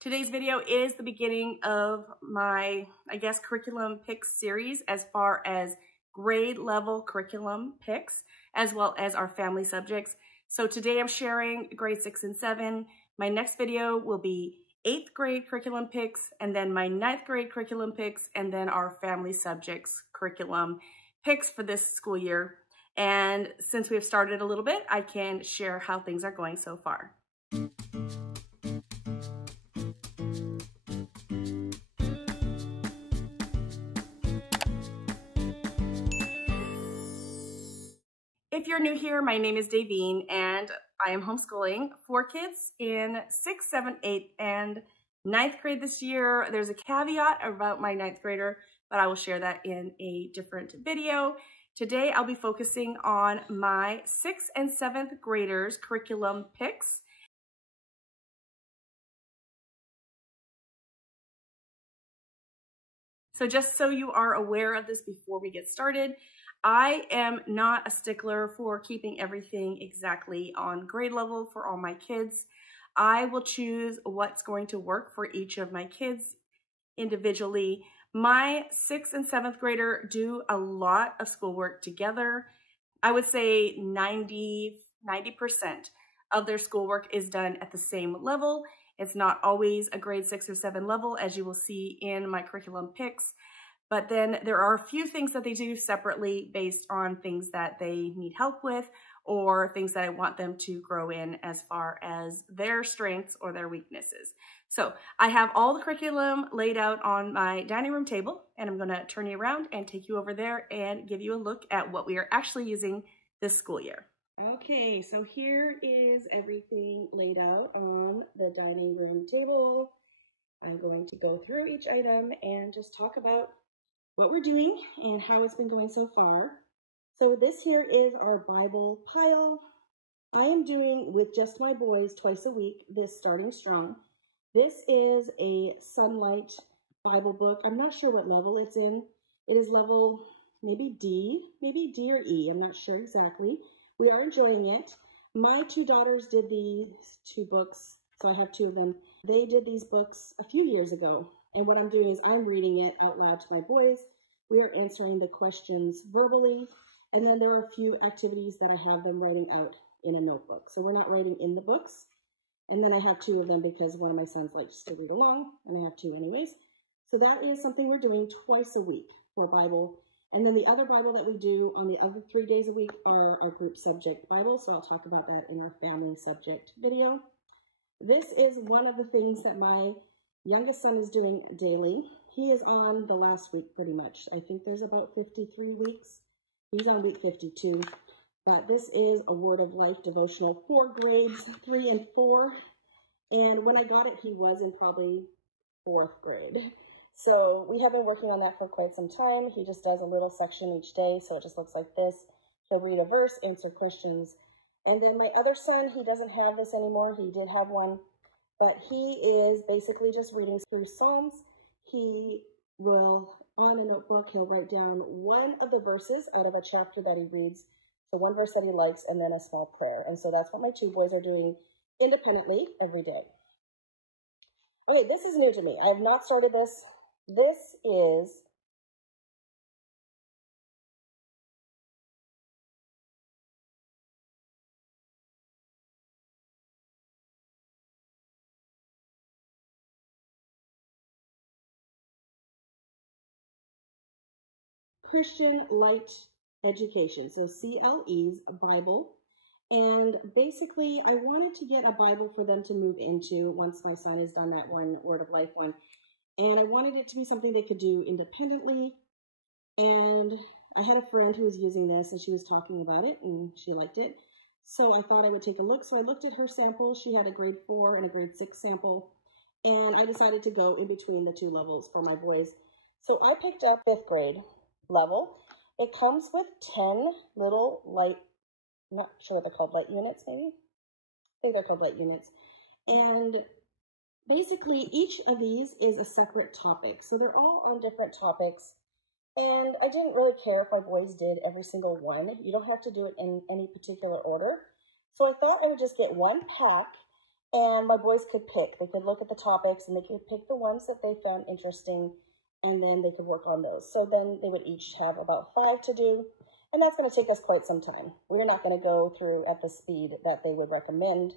Today's video is the beginning of my, curriculum picks series as far as grade level curriculum picks, as well as our family subjects. So today I'm sharing grade 6 and 7. My next video will be 8th grade curriculum picks, and then my 9th grade curriculum picks, and then our family subjects curriculum picks for this school year. And since we have started a little bit, I can share how things are going so far. If you're new here, my name is Davine, and I am homeschooling 4 kids in 6th, 7th, 8th, and 9th grade this year. There's a caveat about my 9th grader, but I will share that in a different video. Today, I'll be focusing on my 6th and 7th graders curriculum picks. So just so you are aware of this before we get started, I am not a stickler for keeping everything exactly on grade level for all my kids. I will choose what's going to work for each of my kids individually. My 6th and 7th grader do a lot of schoolwork together. I would say 90% of their schoolwork is done at the same level. It's not always a grade 6 or 7 level, as you will see in my curriculum picks. But then there are a few things that they do separately based on things that they need help with or things that I want them to grow in as far as their strengths or their weaknesses. So I have all the curriculum laid out on my dining room table, and I'm going to turn you around and take you over there and give you a look at what we are actually using this school year. Okay, so here is everything laid out on the dining room table. I'm going to go through each item and just talk about what we're doing and how it's been going so far. So this here is our Bible pile. I am doing with just my boys twice a week, this Starting Strong. This is a Sunlight Bible book. I'm not sure what level it's in. It is level maybe D or E. I'm not sure exactly. We are enjoying it. My 2 daughters did these 2 books, so I have 2 of them. They did these books a few years ago. And what I'm doing is I'm reading it out loud to my boys. We are answering the questions verbally. And then there are a few activities that I have them writing out in a notebook. So we're not writing in the books. And then I have 2 of them because one of my sons likes to read along, and I have 2 anyways. So that is something we're doing twice a week for Bible. And then the other Bible that we do on the other 3 days a week are our group subject Bible. So I'll talk about that in our family subject video. This is one of the things that my youngest son is doing daily. He is on the last week pretty much. I think there's about 53 weeks. He's on week 52. But this is a Word of Life devotional for grades 3 and 4. And when I got it, he was in probably 4th grade. So we have been working on that for quite some time. He just does a little section each day, so it just looks like this. He'll read a verse, answer questions. And then my other son, he doesn't have this anymore. He did have one. But he is basically just reading through Psalms. He will, on a notebook, he'll write down one of the verses out of a chapter that he reads. So one verse that he likes, and then a small prayer. And so that's what my 2 boys are doing independently every day. Okay, this is new to me. I have not started this. This is Christian Light Education, so CLE's Bible. And basically, I wanted to get a Bible for them to move into once my son has done that one Word of Life one. And I wanted it to be something they could do independently. And I had a friend who was using this, and she was talking about it, and she liked it. So I thought I would take a look. So I looked at her sample. She had a grade 4 and a grade 6 sample. And I decided to go in between the 2 levels for my boys. So I picked up 5th grade level. It comes with 10 little light, not sure what they're called, light units maybe? I think they're called light units. And basically each of these is a separate topic. So they're all on different topics. And I didn't really care if our boys did every single one. You don't have to do it in any particular order. So I thought I would just get one pack And my boys could pick. They could look at the topics and they could pick the ones that they found interesting, and then they could work on those. So then they would each have about 5 to do, and that's going to take us quite some time. We're not going to go through at the speed that they would recommend.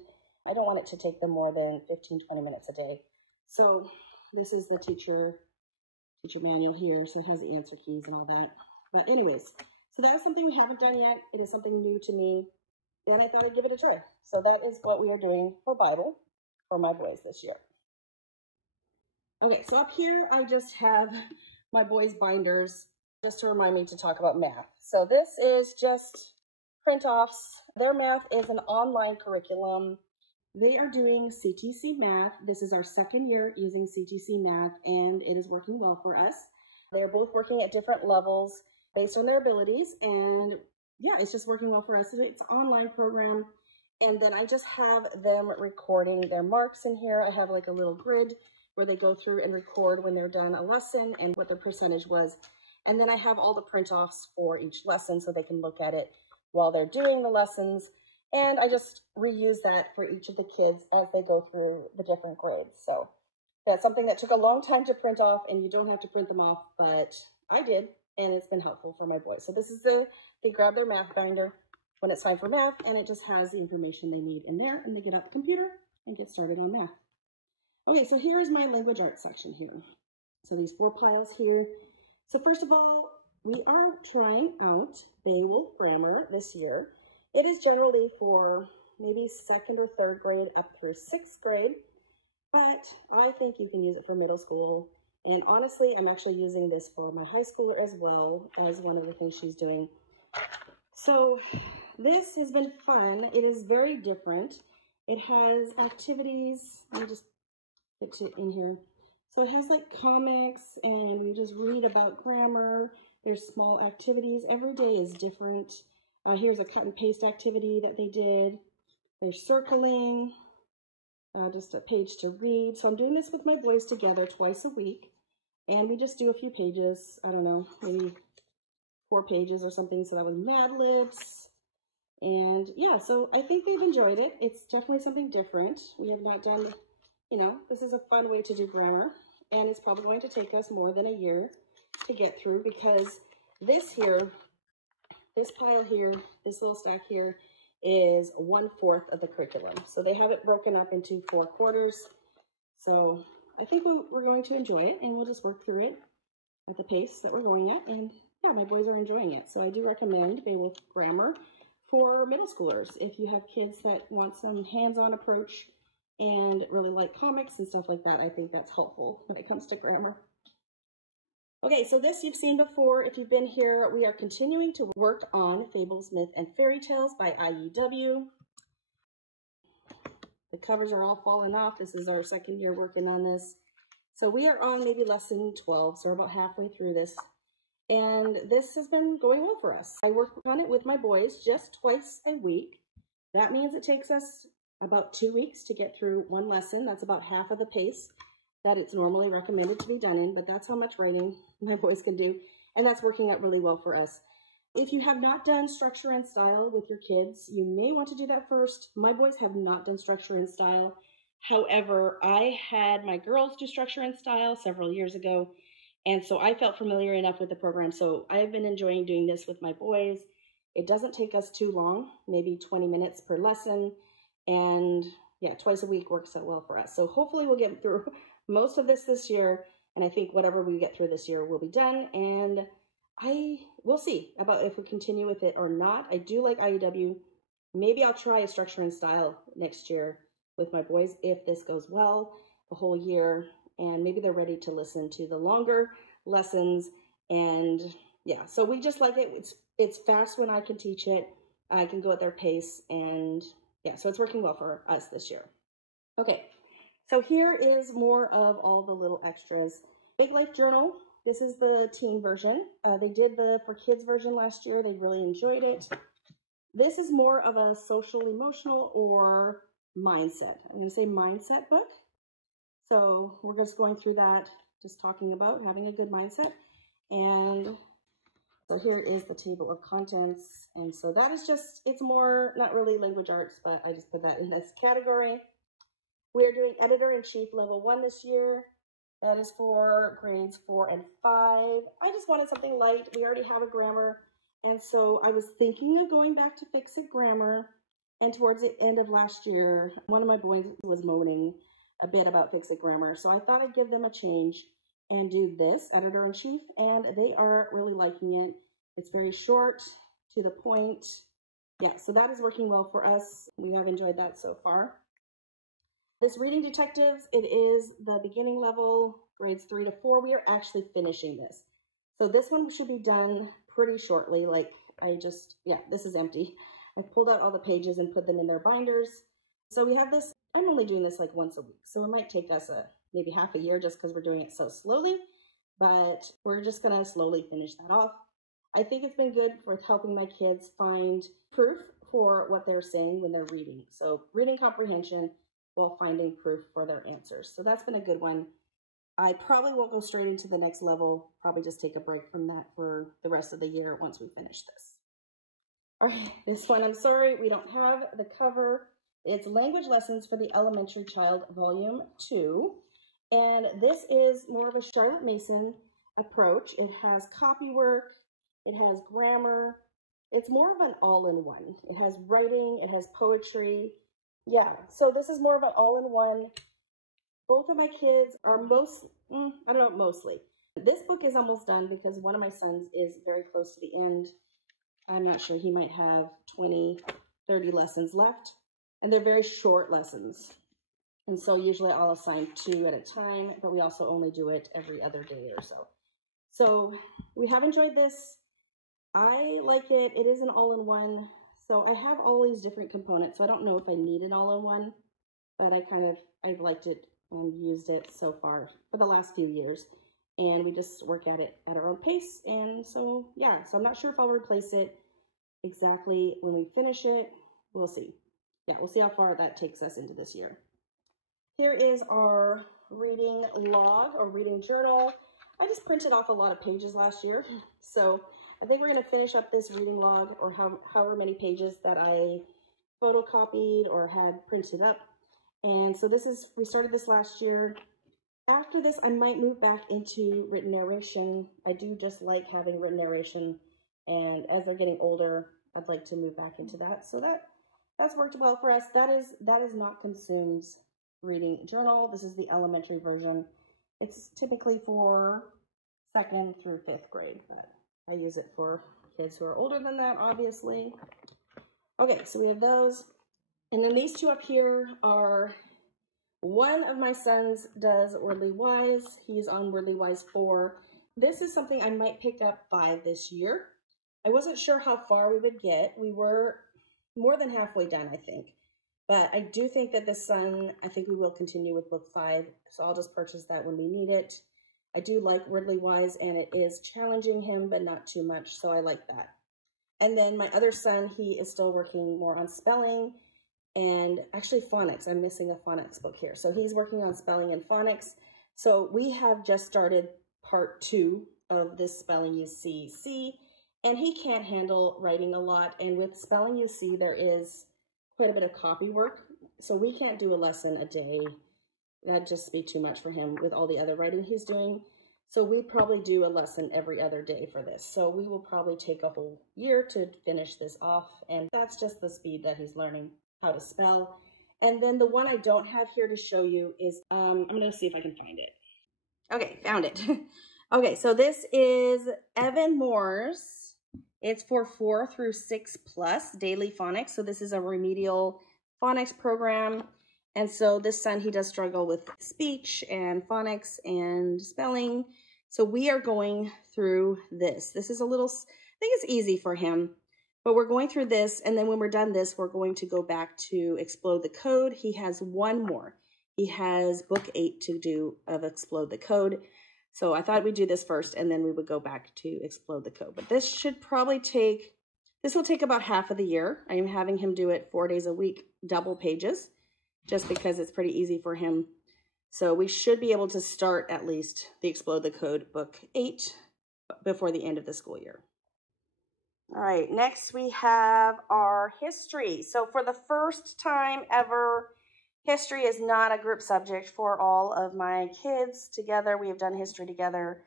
I don't want it to take them more than 15-20 minutes a day. So this is the teacher manual here, so it has the answer keys and all that. But anyways, so that is something we haven't done yet. It is something new to me, and I thought I'd give it a try. So that is what we are doing for Bible for my boys this year. Okay, so up here I just have my boys' binders just to remind me to talk about math. So this is just print-offs. Their math is an online curriculum. They are doing CTC Math. This is our second year using CTC Math, and it is working well for us. They are both working at different levels based on their abilities, and yeah, it's just working well for us. It's an online program, and then I just have them recording their marks in here. I have like a little grid where they go through and record when they're done a lesson and what their percentage was. And then I have all the print-offs for each lesson so they can look at it while they're doing the lessons. And I just reuse that for each of the kids as they go through the different grades. So that's something that took a long time to print off, and you don't have to print them off, but I did, and it's been helpful for my boys. So this is they grab their math binder when it's time for math, and it just has the information they need in there, and they get out the computer and get started on math. Okay, so here is my language arts section here. So these 4 piles here. So first of all, we are trying out Beowulf grammar this year. It is generally for maybe 2nd or 3rd grade up through 6th grade, but I think you can use it for middle school. And honestly, I'm actually using this for my high schooler as well as one of the things she's doing. So this has been fun. It is very different. It has activities. Let me just get to in here. So it has like comics, and we just read about grammar. There's small activities. Every day is different. Here's a cut and paste activity that they did. There's circling, just a page to read. So I'm doing this with my boys together twice a week, and we just do a few pages. I don't know, maybe 4 pages or something. So that was Mad Libs. And yeah, so I think they've enjoyed it. It's definitely something different. We have not done, you know, this is a fun way to do grammar, and it's probably going to take us more than a year to get through, because this here, this pile here, this little stack here is 1/4 of the curriculum. So they have it broken up into 4 quarters. So I think we're going to enjoy it, and we'll just work through it at the pace that we're going at. And yeah, my boys are enjoying it. So I do recommend Beowulf grammar for middle schoolers. If you have kids that want some hands-on approach and really like comics and stuff like that, I think that's helpful when it comes to grammar. Okay, so this you've seen before. If you've been here, we are continuing to work on Fables, Myth, and Fairy Tales by IEW. The covers are all falling off. This is our 2nd year working on this. So we are on maybe lesson 12, so we're about halfway through this. And this has been going well for us. I work on it with my boys just twice a week. That means it takes us about 2 weeks to get through 1 lesson. That's about half of the pace that it's normally recommended to be done in, but that's how much writing my boys can do, and that's working out really well for us. If you have not done structure and style with your kids, you may want to do that first. My boys have not done structure and style. However, I had my girls do structure and style several years ago, and so I felt familiar enough with the program. So I've been enjoying doing this with my boys. It doesn't take us too long, maybe 20 minutes per lesson, and yeah, twice a week works out well for us. So hopefully we'll get through most of this year, and I think whatever we get through this year will be done, and we'll see about if we continue with it or not. I do like IEW. Maybe I'll try a structure and style next year with my boys if this goes well the whole year, and maybe they're ready to listen to the longer lessons. And yeah, so we just like it. It's fast when I can teach it. I can go at their pace, and yeah, so it's working well for us this year. Okay. So here is more of all the little extras. Big Life Journal. This is the teen version. They did the for kids version last year. They really enjoyed it. This is more of a social, emotional, or mindset. I'm going to say mindset book. So we're just going through that, just talking about having a good mindset. And so here is the table of contents. And so that is just, it's more, not really language arts, but I just put that in this category. We are doing Editor-in-Chief Level 1 this year. That is for grades 4 and 5. I just wanted something light. We already have a grammar. And so I was thinking of going back to Fix-It Grammar. And towards the end of last year, one of my boys was moaning a bit about Fix-It Grammar. So I thought I'd give them a change and do this, Editor-in-Chief. And they are really liking it. It's very short, to the point. Yeah, so that is working well for us. We have enjoyed that so far. This Reading Detectives, it is the beginning level, grades 3 to 4. We are actually finishing this. So this one should be done pretty shortly. Like this is empty. I pulled out all the pages and put them in their binders. So we have this, I'm only doing this like once a week. So it might take us maybe half a year just because we're doing it so slowly. But we're just gonna slowly finish that off. I think it's been good for helping my kids find proof for what they're saying when they're reading. So reading comprehension while finding proof for their answers. So that's been a good one. I probably won't go straight into the next level, probably just take a break from that for the rest of the year once we finish this. All right, this one, I'm sorry, we don't have the cover. It's Language Lessons for the Elementary Child, Volume 2. And this is more of a Charlotte Mason approach. It has copywork, it has grammar. It's more of an all-in-one. It has writing, it has poetry. Yeah, so this is more of an all-in-one. Both of my kids are mostly. This book is almost done because one of my sons is very close to the end. I'm not sure, he might have 20, 30 lessons left. And they're very short lessons. And so usually I'll assign 2 at a time, but we also only do it every other day or so. So we have enjoyed this. I like it. It is an all-in-one. So I have all these different components. So I don't know if I need an all-in-one, but I've liked it and used it so far for the last few years. And we just work at it at our own pace. And so, yeah, so I'm not sure if I'll replace it exactly when we finish it. We'll see. Yeah, we'll see how far that takes us into this year. Here is our reading log or reading journal. I just printed off a lot of pages last year. So I think we're going to finish up this reading log, or however many pages that I photocopied or had printed up. And so we started this last year. After this, I might move back into written narration. I do just like having written narration. And as they're getting older, I'd like to move back into that. So that's worked well for us. That is not Consume's reading journal. This is the elementary version. It's typically for 2nd through 5th grade, but I use it for kids who are older than that, obviously. Okay, so we have those. And then these 2 up here are, one of my sons does Wordly Wise. He's on Wordly Wise 4. This is something I might pick up 5 this year. I wasn't sure how far we would get. We were more than halfway done, I think. But I do think that this son, I think we will continue with book 5. So I'll just purchase that when we need it. I do like Wordly Wise, and it is challenging him, but not too much. So I like that. And then my other son, he is still working more on spelling and actually phonics. I'm missing a phonics book here. So he's working on spelling and phonics. So we have just started part 2 of this Spelling UC, and he can't handle writing a lot. And with Spelling UC, there is quite a bit of copy work. So we can't do a lesson a day. That'd just be too much for him with all the other writing he's doing. So we probably do a lesson every other day for this. So we will probably take a whole year to finish this off. And that's just the speed that he's learning how to spell. And then the one I don't have here to show you is, I'm going to see if I can find it. Okay, found it. Okay, so this is Evan-Moor's. It's for 4 through 6 plus daily phonics. So this is a remedial phonics program. And so this son, he does struggle with speech and phonics and spelling. So we are going through this. This is a little, I think it's easy for him, but we're going through this. And then when we're done this, we're going to go back to Explode the Code. He has one more. He has book 8 to do of Explode the Code. So I thought we'd do this first, and then we would go back to Explode the Code. But this should probably take, this will take about half of the year. I am having him do it 4 days a week, double pages, just because it's pretty easy for him. So we should be able to start at least the Explode the Code book 8 before the end of the school year. All right, next we have our history. So for the first time ever, History is not a group subject for all of my kids together. We have done history together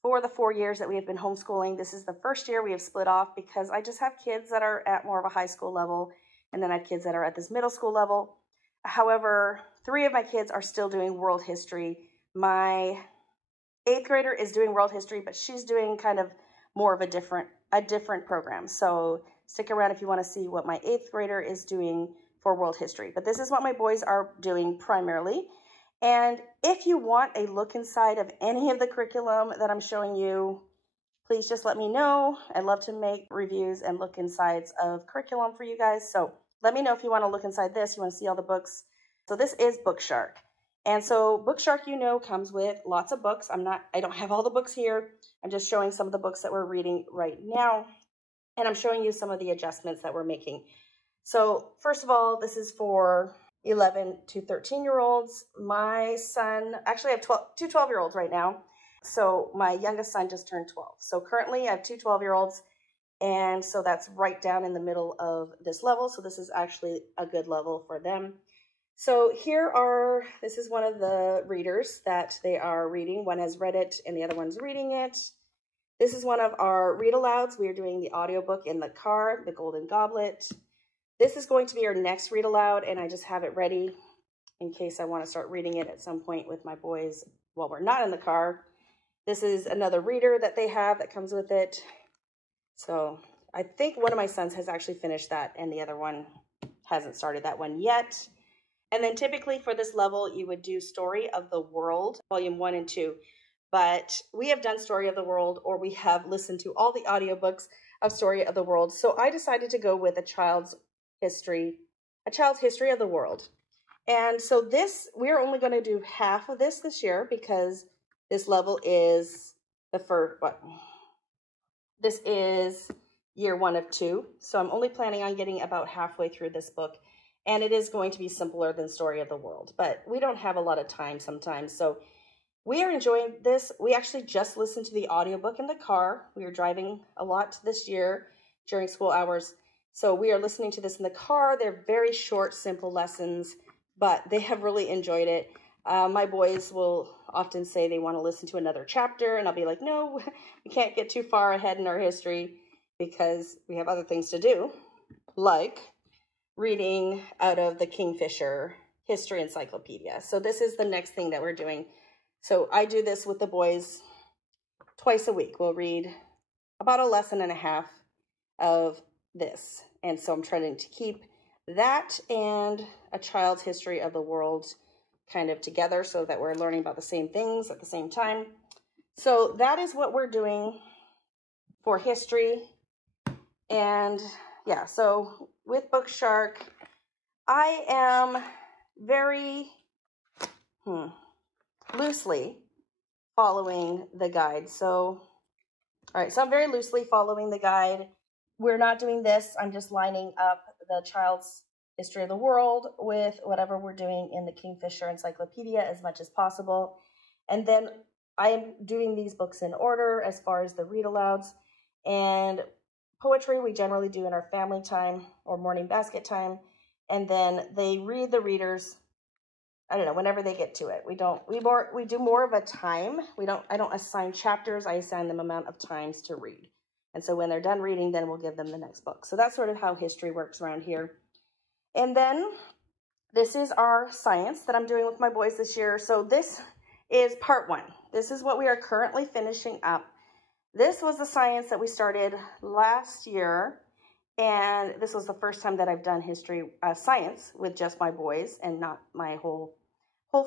for the 4 years that we have been homeschooling. This is the first year we have split off because I just have kids that are at more of a high school level, and then I have kids that are at this middle school level. However, 3 of my kids are still doing world history. My 8th grader is doing world history, but she's doing kind of more of a different program. So stick around if you want to see what my 8th grader is doing for world history. But this is what my boys are doing primarily. And if you want a look inside of any of the curriculum that I'm showing you, please just let me know. I'd love to make reviews and look insides of curriculum for you guys. So let me know if you want to look inside this, you want to see all the books. So this is Bookshark. And so Bookshark, you know, comes with lots of books. I don't have all the books here. I'm just showing some of the books that we're reading right now. And I'm showing you some of the adjustments that we're making. So first of all, this is for 11 to 13-year-olds. My son, actually I have two 12-year-olds right now. So my youngest son just turned 12. So currently I have 2 12-year-olds. And so that's right down in the middle of this level. So this is actually a good level for them. So this is one of the readers that they are reading. One has read it and the other one's reading it. This is one of our read alouds. We are doing the audiobook in the car, The Golden Goblet. This is going to be our next read aloud, and I just have it ready in case I want to start reading it at some point with my boys while we're not in the car. This is another reader that they have that comes with it. So I think one of my sons has actually finished that, and the other one hasn't started that one yet. And then typically for this level, you would do Story of the World, Volume 1 and 2. But we have done Story of the World, or we have listened to all the audiobooks of Story of the World. So I decided to go with a child's history of the world. And so we're only going to do half of this year because this level is this is year 1 of 2. So I'm only planning on getting about halfway through this book. And it is going to be simpler than Story of the World, but we don't have a lot of time sometimes. So we are enjoying this. We actually just listened to the audiobook in the car. We were driving a lot this year during school hours. So we are listening to this in the car. They're very short, simple lessons, but they have really enjoyed it. My boys will often say they want to listen to another chapter, and I'll be like, no, we can't get too far ahead in our history because we have other things to do, like reading out of the Kingfisher History Encyclopedia. So this is the next thing that we're doing. So I do this with the boys twice a week. We'll read about a lesson and a half of this. And so I'm trying to keep that and a child's history of the world kind of together so that we're learning about the same things at the same time. So that is what we're doing for history. And yeah, so with Bookshark, I am very loosely following the guide. So, all right, so I'm very loosely following the guide. We're not doing this. I'm just lining up the child's history of the world with whatever we're doing in the Kingfisher Encyclopedia as much as possible. And then I am doing these books in order as far as the read alouds. And poetry we generally do in our family time or morning basket time. And then they read the readers, I don't know, whenever they get to it. We do more of a time. I don't assign chapters. I assign them amount of times to read. And so when they're done reading, then we'll give them the next book. So that's sort of how history works around here. And then this is our science that I'm doing with my boys this year. So this is part 1. This is what we are currently finishing up. This was the science that we started last year. And this was the first time that I've done science with just my boys and not my whole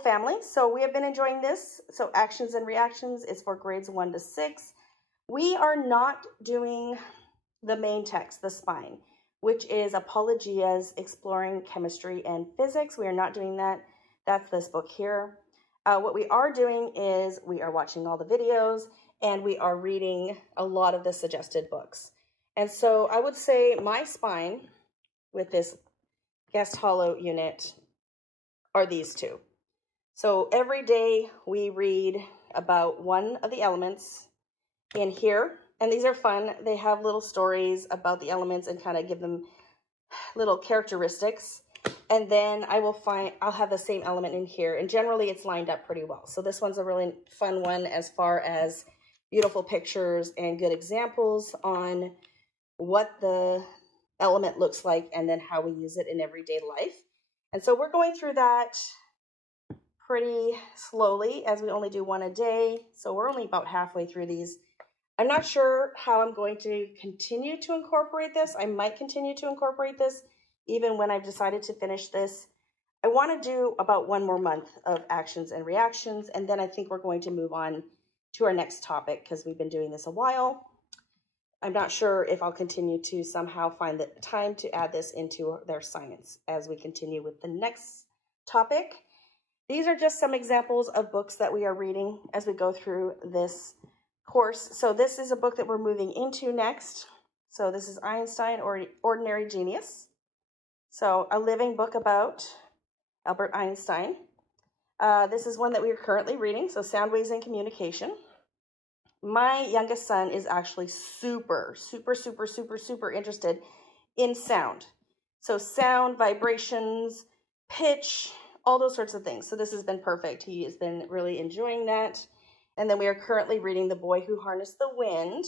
family. So we have been enjoying this. So actions and reactions is for grades 1 to 6. We are not doing the main text, the spine, which is Apologias Exploring Chemistry and Physics. We are not doing that. That's this book here. What we are doing is we are watching all the videos and we are reading a lot of the suggested books. And so I would say my spine with this guest hollow unit are these 2. So every day we read about one of the elements in here, and these are fun. They have little stories about the elements and kind of give them little characteristics. And then I'll have the same element in here, and generally it's lined up pretty well. So this one's a really fun one as far as beautiful pictures and good examples on what the element looks like and then how we use it in everyday life. And so we're going through that pretty slowly, as we only do one a day. So we're only about halfway through these. I'm not sure how I'm going to continue to incorporate this. I might continue to incorporate this even when I've decided to finish this. I want to do about one more month of actions and reactions, and then I think we're going to move on to our next topic because we've been doing this a while. I'm not sure if I'll continue to somehow find the time to add this into their science as we continue with the next topic. These are just some examples of books that we are reading as we go through this course. So this is a book that we're moving into next. So this is Einstein, or Ordinary Genius. So a living book about Albert Einstein. This is one that we are currently reading, so Sound Waves and Communication. My youngest son is actually super interested in sound. So sound, vibrations, pitch, all those sorts of things. So this has been perfect. He has been really enjoying that. And then we are currently reading The Boy Who Harnessed the Wind.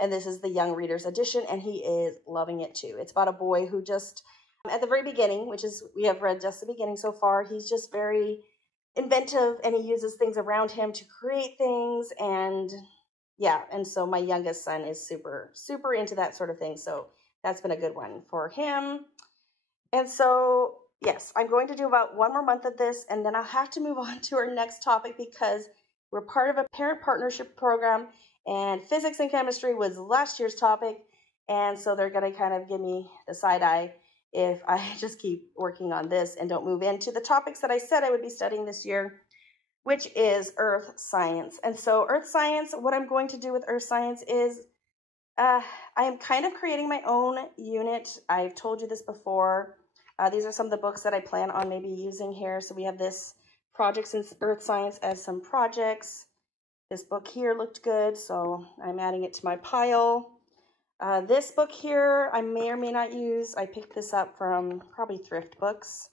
And this is the Young Reader's edition, and he is loving it too. It's about a boy who just, at the very beginning, which is, we have read just the beginning so far, he's just very inventive, and he uses things around him to create things. And yeah, and so my youngest son is super into that sort of thing. So that's been a good one for him. And so, yes, I'm going to do about one more month of this, and then I'll have to move on to our next topic because we're part of a parent partnership program, and physics and chemistry was last year's topic. And so they're going to kind of give me the side eye if I just keep working on this and don't move into the topics that I said I would be studying this year, which is earth science. And so earth science, what I'm going to do with earth science is I am kind of creating my own unit. I've told you this before. These are some of the books that I plan on maybe using here. So we have this Projects in Earth Science as some projects. This book here looked good, so I'm adding it to my pile. This book here I may or may not use. I picked this up from probably thrift books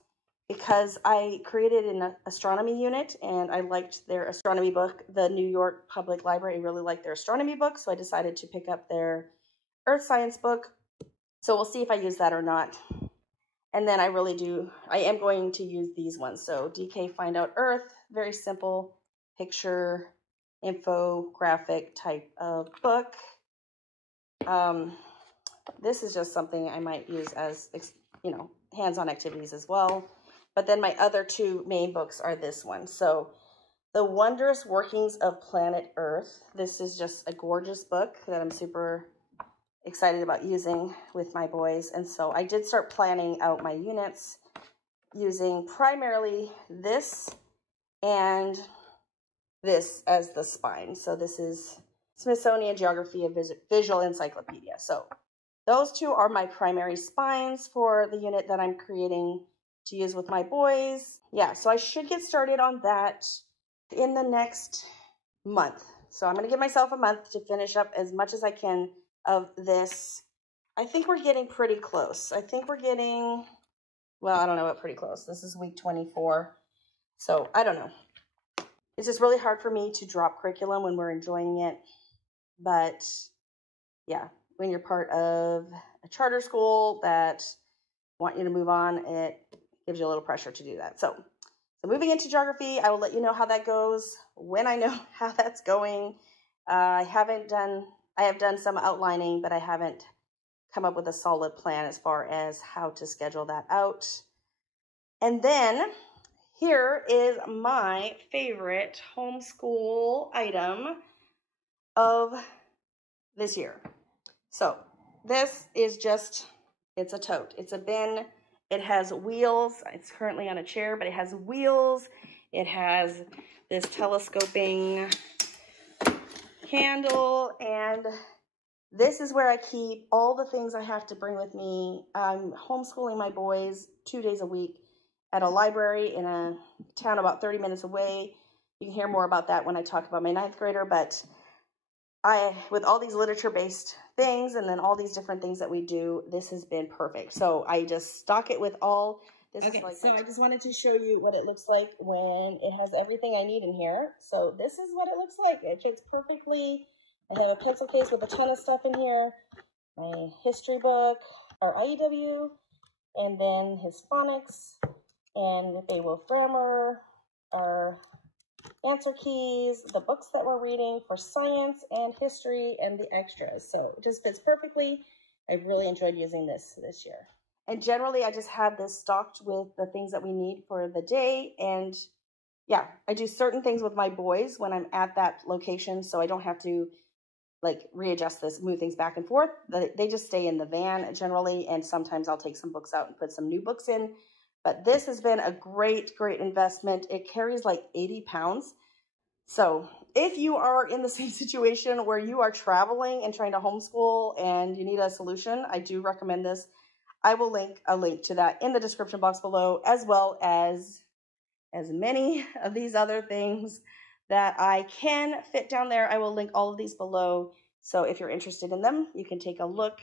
because I created an astronomy unit and I liked their astronomy book. The New York Public Library really liked their astronomy book, so I decided to pick up their earth science book. So we'll see if I use that or not. And then I am going to use these ones. So DK Find Out Earth, very simple picture, infographic type of book. This is just something I might use as, hands-on activities as well. But then my other two main books are this one. So The Wondrous Workings of Planet Earth. This is just a gorgeous book that I'm super excited about using with my boys. And so I did start planning out my units using primarily this and this as the spine. So this is Smithsonian Geography of Visual Encyclopedia. So those two are my primary spines for the unit that I'm creating to use with my boys. Yeah, so I should get started on that in the next month. So I'm going to give myself a month to finish up as much as I can of this. I think we're getting pretty close. I think we're getting, well, I don't know what pretty close. This is week 24. So I don't know. It's just really hard for me to drop curriculum when we're enjoying it. But yeah, when you're part of a charter school that want you to move on, it gives you a little pressure to do that. So moving into geography, I will let you know how that goes when I know how that's going. I have done some outlining, but I haven't come up with a solid plan as far as how to schedule that out. And then here is my favorite homeschool item of this year. So this is just, it's a tote. It's a bin. It has wheels. It's currently on a chair, but it has wheels. It has this telescoping handle, and this is where I keep all the things I have to bring with me. I'm homeschooling my boys 2 days a week at a library in a town about 30 minutes away. You can hear more about that when I talk about my 9th grader, but with all these literature-based things and then all these different things that we do, this has been perfect. So I just stock it with all. This is like, so I just wanted to show you what it looks like when it has everything I need in here. So this is what it looks like. It fits perfectly. I have a pencil case with a ton of stuff in here. My history book, our IEW, and then his phonics, and Beowulf grammar, our answer keys, the books that we're reading for science and history, and the extras. So it just fits perfectly. I've really enjoyed using this year. And generally, I just have this stocked with the things that we need for the day. And yeah, I do certain things with my boys when I'm at that location, so I don't have to like readjust this, move things back and forth. They just stay in the van generally, and sometimes I'll take some books out and put some new books in. But this has been a great investment. It carries like 80 pounds. So if you are in the same situation where you are traveling and trying to homeschool and you need a solution, I do recommend this. I will link a link to that in the description box below, as well as many of these other things that I can fit down there. I will link all of these below. So if you're interested in them, you can take a look.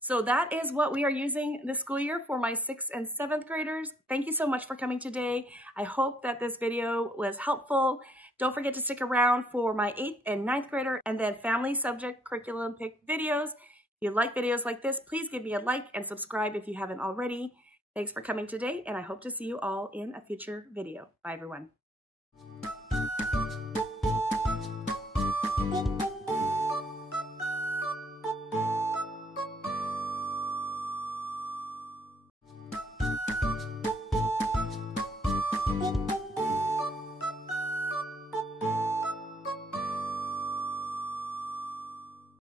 So that is what we are using this school year for my 6th and 7th graders. Thank you so much for coming today. I hope that this video was helpful. Don't forget to stick around for my 8th and 9th grader and then family subject curriculum pick videos. If you like videos like this, please give me a like and subscribe if you haven't already. Thanks for coming today, and I hope to see you all in a future video. Bye, everyone.